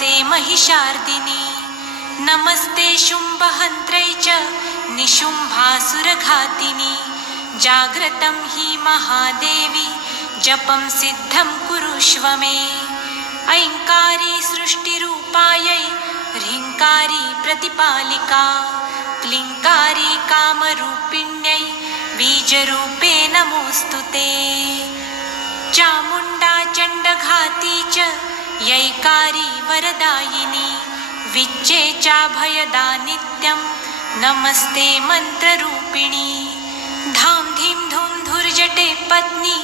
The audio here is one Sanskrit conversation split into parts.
ते महिषार्दिनी नमस्ते शुम्भहन्त्रै च निशुम्भासुरघातिनी जाग्रतं हि महादेवी जपं सिद्धं कुरुष्व मे ऐङ्कारी सृष्टिरूपायै ह्रीङ्कारी प्रतिपालिका क्लीङ्कारी कामरूपिण्यै बीजरूपे नमोऽस्तु ते चामुण्डा चण्डघाती च यैकारी वरदायिनी विच्चे चाभयदा नित्यं नमस्ते मन्त्ररूपिणी धां धीं धूं धुर्जटे पत्नी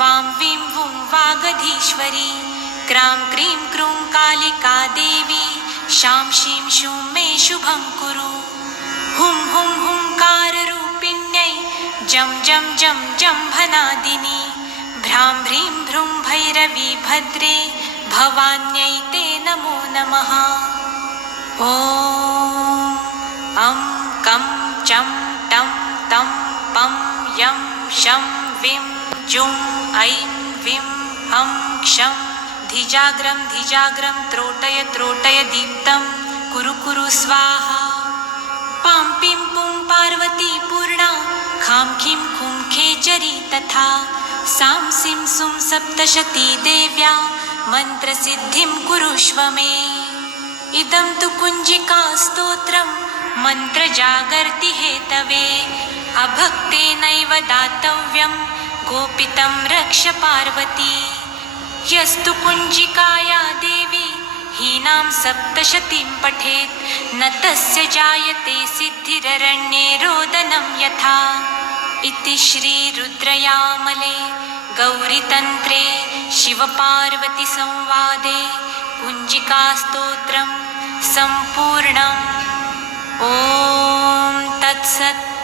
वां वीं वुं वागधीश्वरी क्रां क्रीं क्रूं कालिका देवी शां शीं शूं मे शुभं कुरु हुं हुं हुंकाररूपिण्यै जं जं जं जम्भनादिनी भ्रां भ्रीं भ्रूं भैरवी भद्रे भवान्यै ते नमो नमः ॐ अं कं चं टं तं पं यं शं विं जुं ऐं विं हं क्षं धिजाग्रं धिजाग्रं त्रोटय त्रोटय दीप्तं कुरु कुरु स्वाहा पां पीं पुं पार्वती पूर्णा खां खीं खुं खेचरी तथा सां सिं सुं सप्तशती देव्या मन्त्रसिद्धिं कुरुष्व मे इदं तु कुञ्जिका स्तोत्रं मन्त्रजागर्ति हेतवे अभक्तेनैव दातव्यं गोपितं रक्ष पार्वती यस्तु कुञ्जिकाया देवी हीनां सप्तशतीं पठेत् न तस्य जायते सिद्धिररण्ये रोदनं यथा इति श्रीरुद्रयामले गौरीतन्त्रे शिवपार्वतीसंवादे कुञ्जिकास्तोत्रं सम्पूर्णम् ॐ तत्सत्।